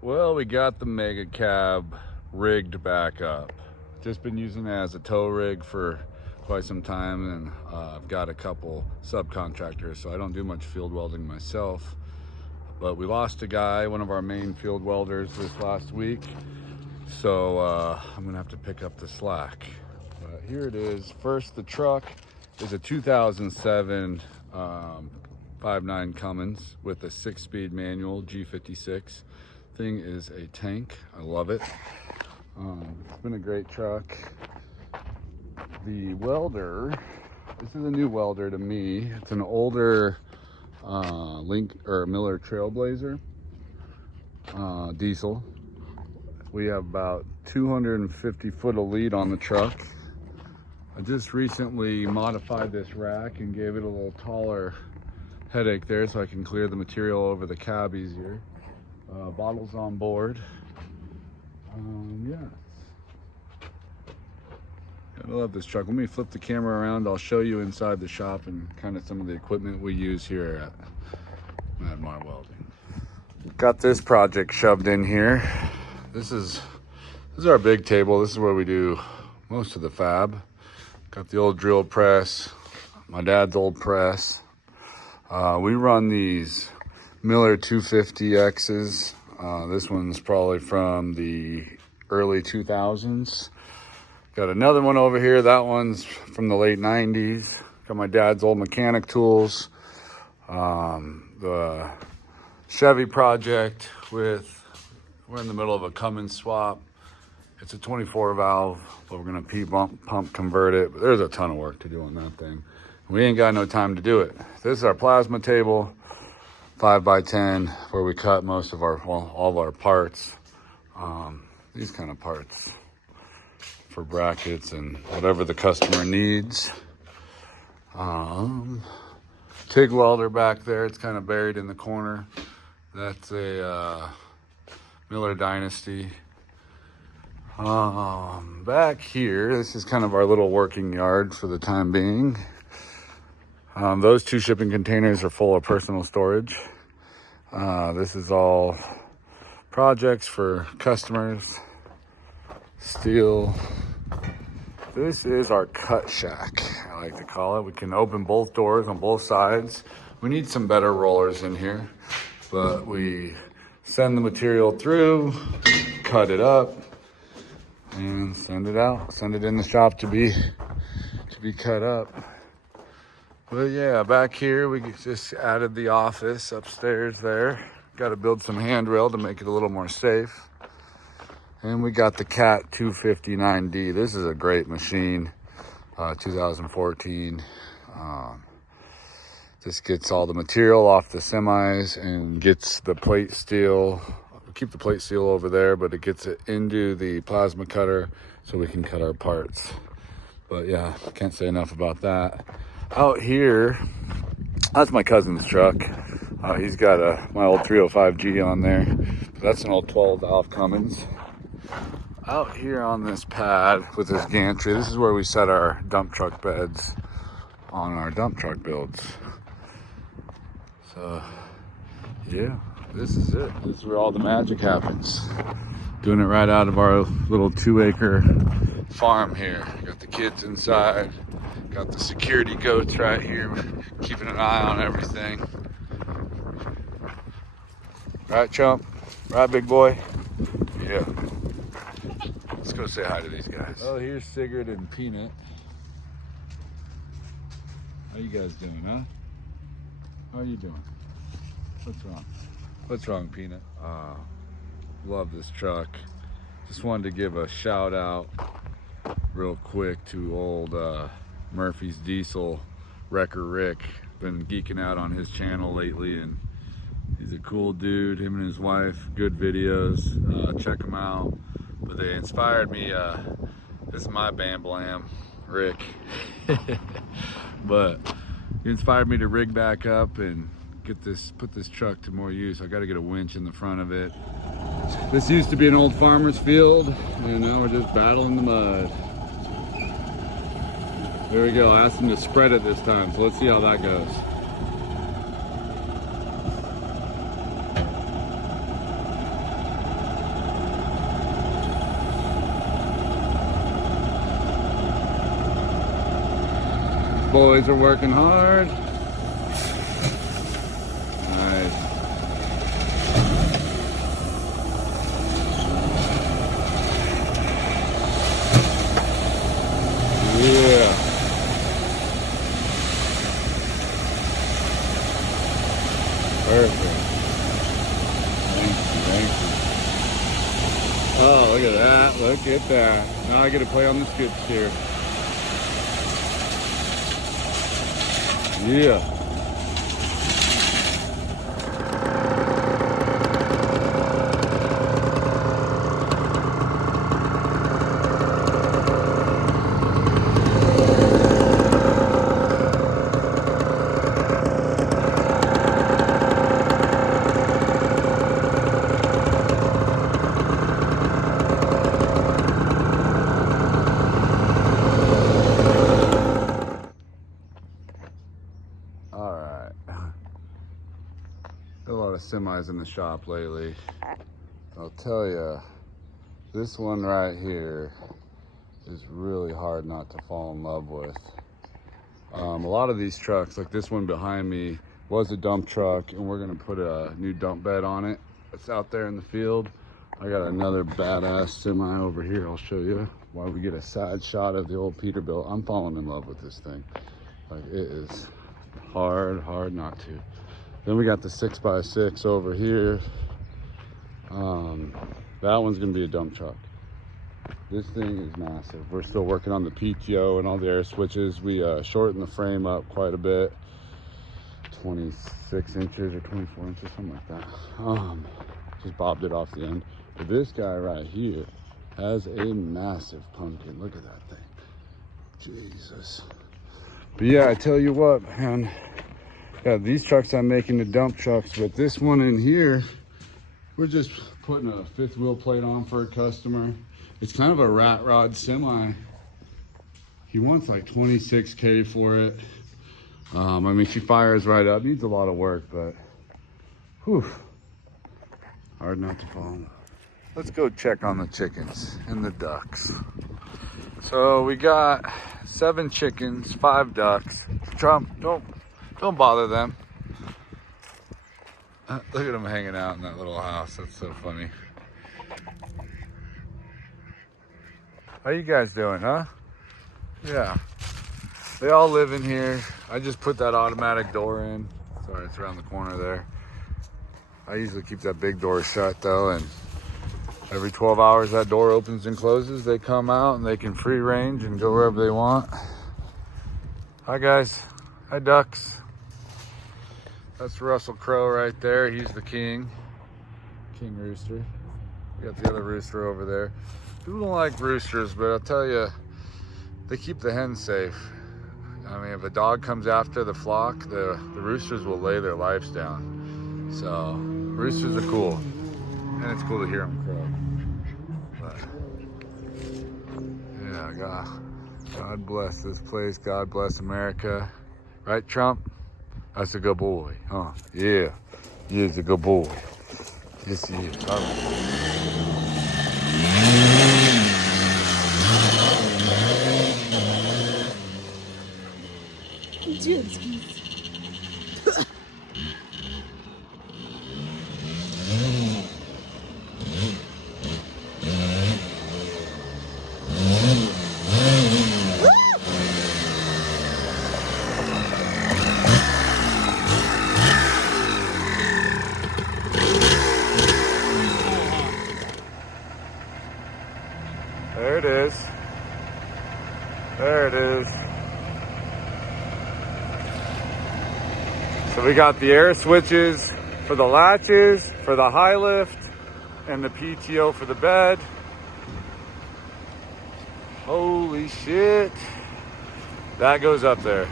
Well, we got the mega cab rigged back up. Just been using it as a tow rig for quite some time, and I've got a couple subcontractors, so I don't do much field welding myself. But we lost a guy, one of our main field welders, this last week, so I'm gonna have to pick up the slack. But here it is. First, the truck is a 2007 5.9 Cummins with a 6-speed manual G56. Thing is a tank. I love it. It's been a great truck. The welder, this is a new welder to me. It's an older Miller Trailblazer diesel. We have about 250 foot of lead on the truck. I just recently modified this rack and gave it a little taller headache there so I can clear the material over the cab easier. Bottles on board. Yes. I love this truck. Let me flip the camera around. I'll show you inside the shop and kind of some of the equipment we use here at MadMar Welding. Got this project shoved in here. This is our big table. This is where we do most of the fab. Got the old drill press, my dad's old press. We run these Miller 250Xs. This one's probably from the early 2000s. Got another one over here. That one's from the late 90s. Got my dad's old mechanic tools. The Chevy project we're in the middle of a Cummins swap. It's a 24 valve, but we're gonna pump convert it. But there's a ton of work to do on that thing. We ain't got no time to do it. This is our plasma table, 5x10, where we cut most of all of our parts. These kind of parts for brackets and whatever the customer needs. TIG welder back there. It's kind of buried in the corner. That's a Miller Dynasty. Back here, this is kind of our little working yard for the time being. Those two shipping containers are full of personal storage. This is all projects for customers. Steel. This is our cut shack, I like to call it. We can open both doors on both sides. We need some better rollers in here, but we send the material through, cut it up, and send it out. Send it in the shop to be cut up. But yeah, back here we just added the office upstairs there. Got to build some handrail to make it a little more safe. And we got the Cat 259D. This is a great machine, 2014. This gets all the material off the semis and gets the plate steel. Keep the plate steel over there, but it gets it into the plasma cutter so we can cut our parts. But yeah, can't say enough about that. Out here, that's my cousin's truck. He's got my old 305G on there. That's an old 12 valve Cummins. Out here on this pad with this gantry, this is where we set our dump truck beds on our dump truck builds. So yeah, this is it. This is where all the magic happens. Doing it right out of our little 2-acre farm here. Got the kids inside. Got the security goats right here, keeping an eye on everything. Right, chump? Right, big boy? Yeah. Let's go say hi to these guys. Oh, here's Sigurd and Peanut. How you guys doing, huh? How are you doing? What's wrong? What's wrong, Peanut? Love this truck. Just wanted to give a shout out real quick to old Murphy's Diesel Wrecker Rick. Been geeking out on his channel lately, and he's a cool dude. Him and his wife, good videos. Check them out. But they inspired me. This is my Bam Blam, Rick. But he inspired me to rig back up and put this truck to more use. I got to get a winch in the front of it. This used to be an old farmer's field, and now we're just battling the mud. There we go. I asked him to spread it this time, so let's see how that goes. boys are working hard. Nice. Yeah. Perfect. Thank you. Oh, look at that. Look at that. Now I get to play on the skid steer. Yeah. A lot of semis in the shop lately. I'll tell you, this one right here is really hard not to fall in love with. A lot of these trucks, like this one behind me, was a dump truck, and we're gonna put a new dump bed on it. It's out there in the field. I got another badass semi over here. I'll show you while we get a side shot of the old Peterbilt. I'm falling in love with this thing. Like, it is hard not to. Then we got the 6x6 over here. That one's gonna be a dump truck. This thing is massive. We're still working on the PTO and all the air switches. We shortened the frame up quite a bit. 26 inches or 24 inches, something like that. Just bobbed it off the end. But this guy right here has a massive pumpkin. Look at that thing. Jesus. But yeah, I tell you what, man. Yeah, these trucks I'm making the dump trucks, but this one in here, we're just putting a fifth wheel plate on for a customer. It's kind of a rat rod semi. He wants like 26K for it. I mean, she fires right up. Needs a lot of work, but whew, hard not to fall in love. Let's go check on the chickens and the ducks. So we got 7 chickens, 5 ducks. Trump, don't bother them. Look at them hanging out in that little house. That's so funny. How you guys doing, huh? Yeah. They all live in here. I just put that automatic door in. Sorry, it's around the corner there. I usually keep that big door shut though, and every 12 hours that door opens and closes. They come out and they can free range and go wherever they want. Hi guys. Hi ducks. That's Russell Crowe right there. He's the king rooster. We got the other rooster over there. People don't like roosters, but I'll tell you, they keep the hens safe. I mean, if a dog comes after the flock, the roosters will lay their lives down. So roosters are cool, and it's cool to hear them crow. But yeah, God bless this place. God bless America. Right, Trump? That's a good boy, huh? Yeah, he is a good boy. Yes, he is. All right. There it is. There it is. So we got the air switches for the latches, for the high lift, and the PTO for the bed. Holy shit. That goes up there.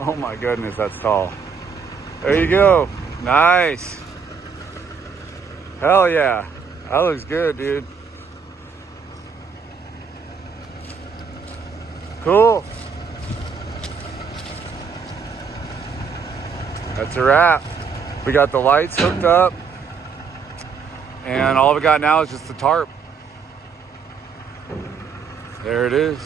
Oh my goodness, that's tall. There you go. Nice. Hell yeah. That looks good, dude. Cool. That's a wrap. We got the lights hooked up, and all we got now is just the tarp. There it is.